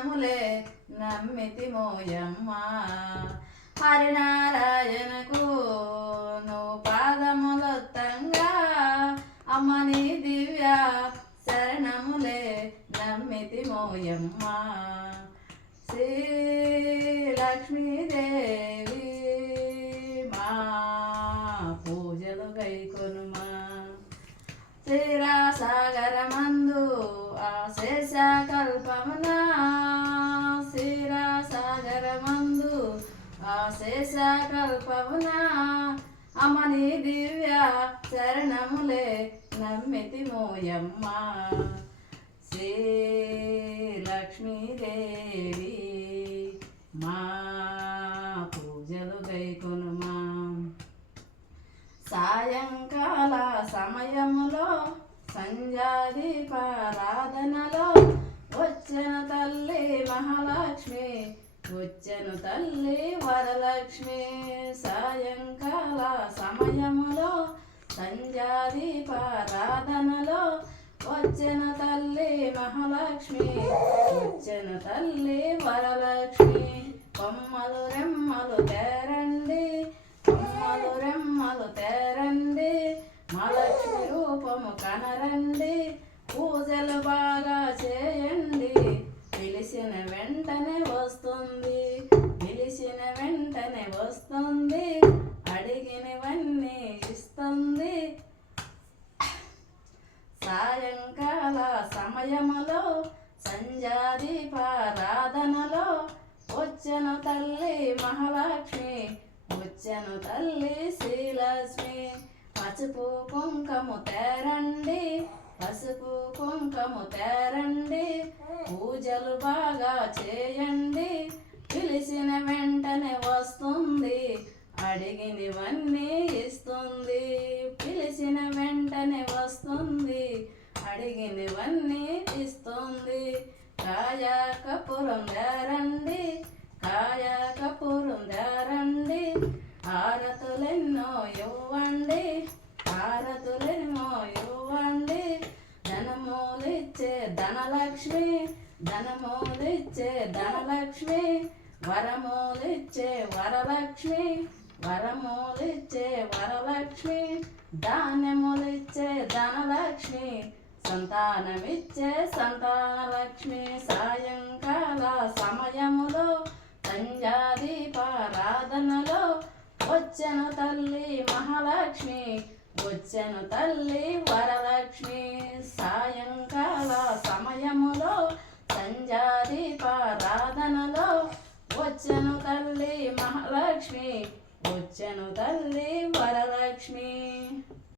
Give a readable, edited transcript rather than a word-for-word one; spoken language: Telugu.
శరణములే నమ్మితి మోయమ్మ. హరినారాయణకు నువ్వు పాదములొత్తంగా అమ్మ నీ దివ్య శరణములే నమ్మితి మోయమ్మ. శ్రీ లక్ష్మీదేవి మా పూజలు గైకొనుమా. క్షీరసాగరమందు ఆశేష కల్పమున క్షీరసాగరమందు ఆశేష కల్పమున అమ్మ నీ దివ్య శరణములే నమ్మితి మోయమ్మ. శ్రీ లక్ష్మీదేవి మా పూజలు గైకొనుమా. సాయంకాల సమయములో సంధ్యాదీపారాధనలో వచ్చెను తల్లి మహాలక్ష్మి, వచ్చెను తల్లి వరలక్ష్మి. సాయంకాల సమయములో సంధ్యాదీపారాధనలో వచ్చెను తల్లి మహాలక్ష్మి, వచ్చెను తల్లి వరలక్ష్మి. కొమ్మలు రెమ్మలు తేరండి, కొమ్మలు రెమ్మలు తేరండి, మహాలక్ష్మి రూపము కనరండి, పూజలు బాగా చేయండి. పిలిచిన వెంటనే వస్తుంది, పిలిచిన వెంటనే వస్తుంది, అడిగినవన్నీ ఇస్తుంది. సాయంకాల సమయములో సంధ్యాదీపారాధనలో వచ్చెను తల్లి మహాలక్ష్మి, వచ్చెను తల్లి శ్రీలక్ష్మి. పసుపు కుంకము తేరండి, పసుపు కుంకము తేరండి, పూజలు బాగా చేయండి. పిలిచిన వెంటనే వస్తుంది, అడిగినవన్నీ ఇస్తుంది. పిలిచిన వెంటనే వస్తుంది, అడిగినవన్నీ ఇస్తుంది. కాయ కపురం దారండి, కాయ కపురం దారండి, హారతులెన్నో ఇవ్వండి, హారతులెన్నో ఇవ్వండి. ధనమూలిచ్చే ధనలక్ష్మి, ధనమూలిచ్చే ధనలక్ష్మి, వరమూలిచ్చే వరలక్ష్మి, వరమూలిచ్చే వరలక్ష్మి. ధాన్యములిచ్చే ధనలక్ష్మి, సంతానమిచ్చే సంతానలక్ష్మి. సాయంకాల సమయములో సంధ్యాదీపారాధనలో వచ్చెను తల్లి మహాలక్ష్మి, వచ్చెను తల్లి వరలక్ష్మి. సాయంకాల సమయములో సంధ్యాదీపారాధనలో వచ్చెను తల్లి మహాలక్ష్మి, వచ్చెను తల్లి వరలక్ష్మి.